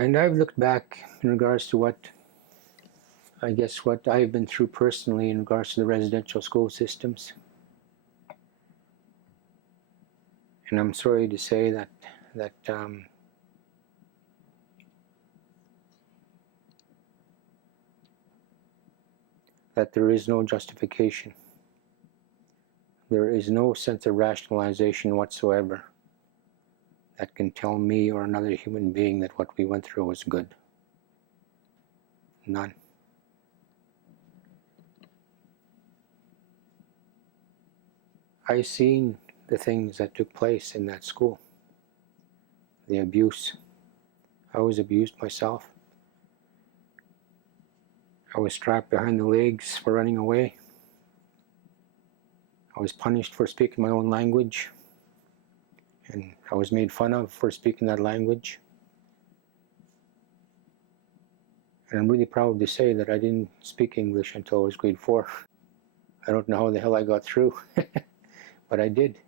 And I've looked back in regards to what I've been through personally in regards to the residential school systems. And I'm sorry to say that there is no justification. There is no sense of rationalization whatsoever that can tell me or another human being that what we went through was good. None. I've seen the things that took place in that school. The abuse. I was abused myself. I was strapped behind the legs for running away. I was punished for speaking my own language. And I was made fun of for speaking that language. And I'm really proud to say that I didn't speak English until I was grade 4. I don't know how the hell I got through, but I did.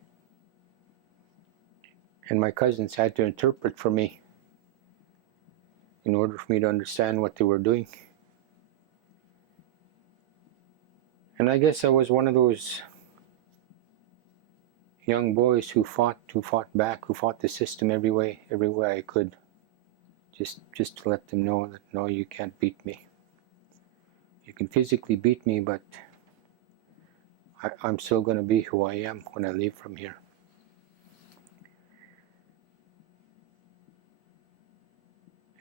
And my cousins had to interpret for me in order for me to understand what they were doing. And I guess I was one of those young boys who fought back, who fought the system every way I could, just to let them know that no, you can't beat me. You can physically beat me, but I'm still going to be who I am when I leave from here.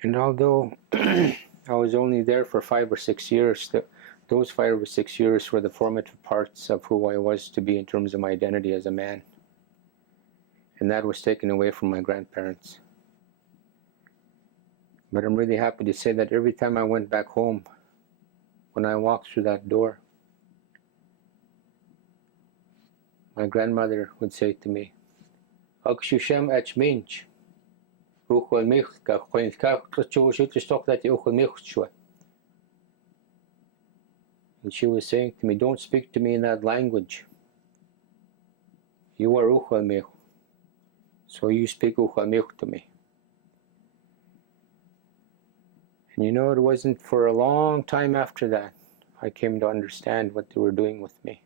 And although I was only there for 5 or 6 years, those 5 or 6 years were the formative parts of who I was to be in terms of my identity as a man. And that was taken away from my grandparents. But I'm really happy to say that every time I went back home, when I walked through that door, my grandmother would say to me, and she was saying to me, don't speak to me in that language. You are Uchalmich, so you speak Uchalmich to me. And you know, it wasn't for a long time after that I came to understand what they were doing with me.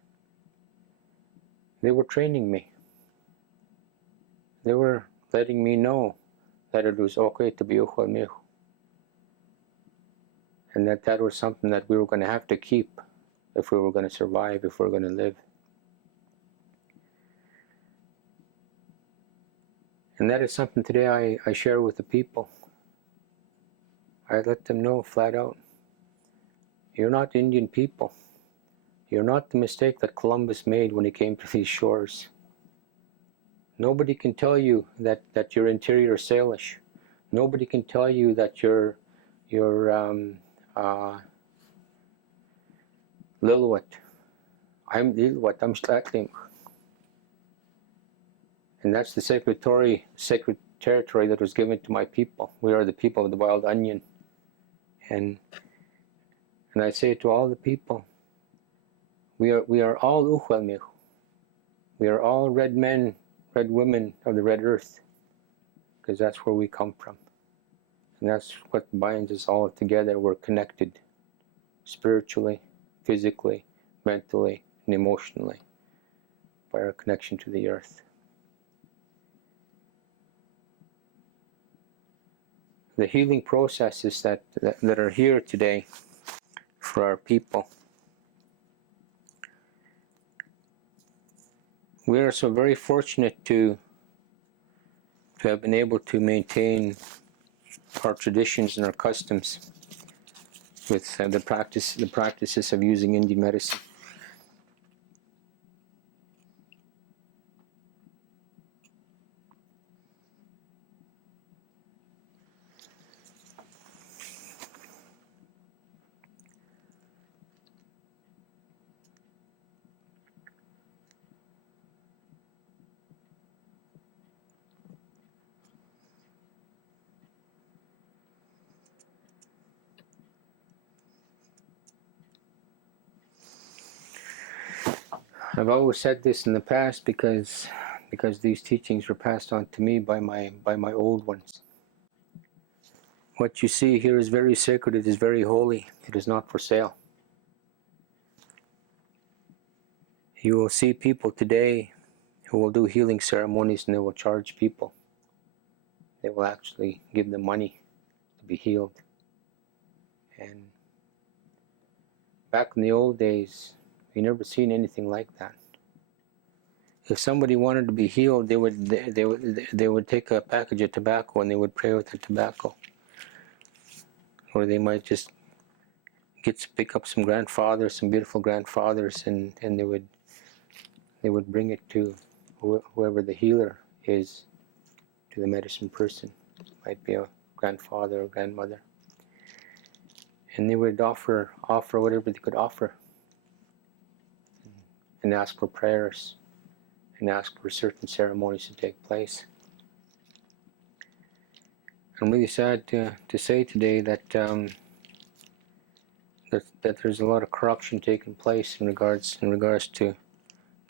They were training me. They were letting me know that it was okay to be Uchalmich. And that was something that we were going to have to keep if we were going to survive, if we were going to live. And that is something today I share with the people. I let them know flat out, you're not Indian people. You're not the mistake that Columbus made when he came to these shores. Nobody can tell you that you're interior Salish. Nobody can tell you that you're Lilwat. I'm Lilwat, I'm Slatling. And that's the sacred territory that was given to my people. We are the people of the wild onion. And I say to all the people, we are all Uchalmich. We are all red men, red women of the red earth, because that's where we come from. And that's what binds us all together. We're connected spiritually, physically, mentally, and emotionally by our connection to the earth. The healing processes that are here today for our people. We are so very fortunate to have been able to maintain our traditions and our customs with the practices of using Indian medicine. I've always said this in the past because these teachings were passed on to me by my old ones. What you see here is very sacred. It is very holy. It is not for sale. You will see people today who will do healing ceremonies and they will charge people. They will actually give them money to be healed. And back in the old days, we never seen anything like that. If somebody wanted to be healed, they would take a package of tobacco and they would pray with the tobacco. Or they might just pick up some grandfathers, some beautiful grandfathers, and they would bring it to whoever the healer is, to the medicine person. It might be a grandfather or grandmother. And they would offer whatever they could offer, and ask for prayers, and ask for certain ceremonies to take place. I'm really sad to say today that that there's a lot of corruption taking place in regards to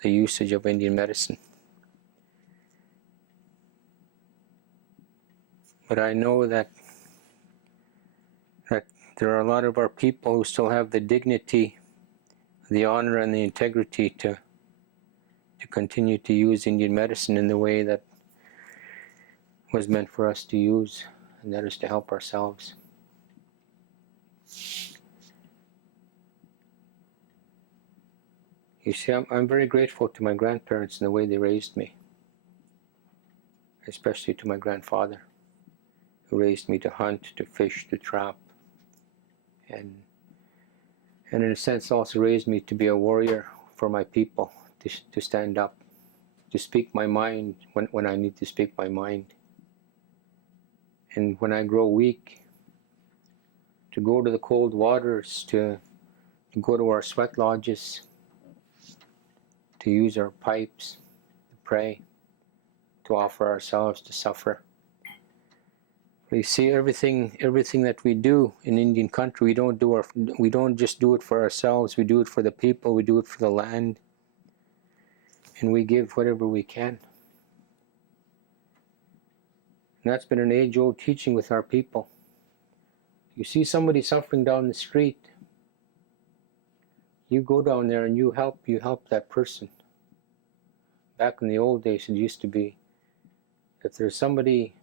the usage of Indian medicine. But I know that there are a lot of our people who still have the dignity, the honor, and the integrity to continue to use Indian medicine in the way that was meant for us to use, and that is to help ourselves. You see, I'm very grateful to my grandparents and the way they raised me, especially to my grandfather, who raised me to hunt, to fish, to trap, and in a sense also raised me to be a warrior for my people, to stand up, to speak my mind when I need to speak my mind. And when I grow weak, to go to the cold waters, to go to our sweat lodges, to use our pipes, to pray, to offer ourselves to suffer. We see everything that we do in Indian country, we don't just do it for ourselves, we do it for the people, we do it for the land, and we give whatever we can. And that's been an age-old teaching with our people. You see somebody suffering down the street, you go down there and you help that person. Back in the old days, it used to be, if there's somebody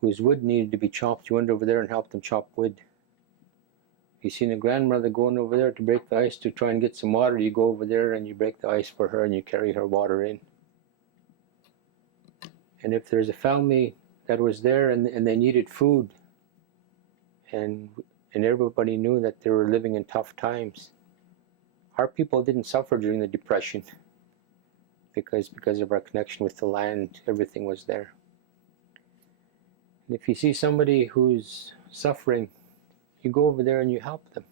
whose wood needed to be chopped, you went over there and helped them chop wood. You seen a grandmother going over there to break the ice to try and get some water, you go over there and you break the ice for her and you carry her water in. And if there's a family that was there and they needed food, and everybody knew that they were living in tough times, our people didn't suffer during the Depression because of our connection with the land, everything was there. And if you see somebody who's suffering, you go over there and you help them.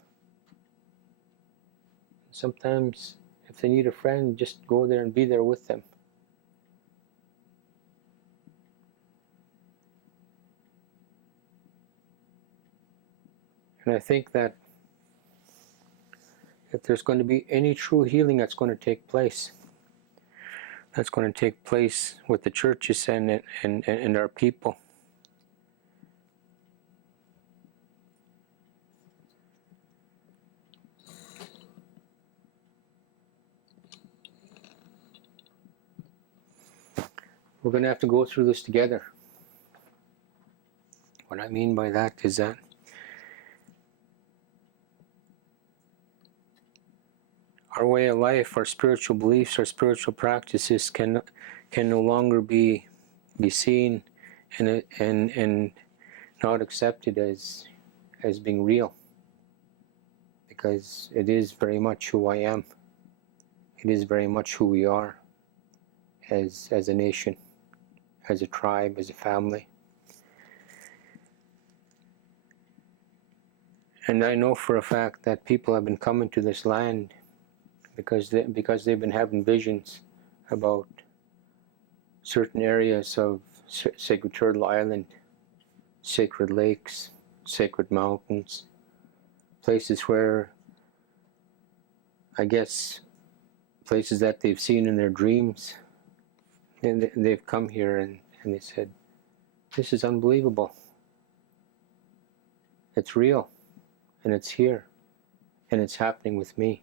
Sometimes, if they need a friend, just go there and be there with them. And I think that if there's going to be any true healing that's going to take place with the churches and our people. We're going to have to go through this together. What I mean by that is that our way of life, our spiritual beliefs, our spiritual practices can no longer be seen and not accepted as being real, because it is very much who I am. It is very much who we are as a nation, as a tribe, as a family. And I know for a fact that people have been coming to this land because they've been having visions about certain areas of Sacred Turtle Island, sacred lakes, sacred mountains, places where, I guess, places that they've seen in their dreams. And they've come here and they said, this is unbelievable. It's real, and it's here, and it's happening with me.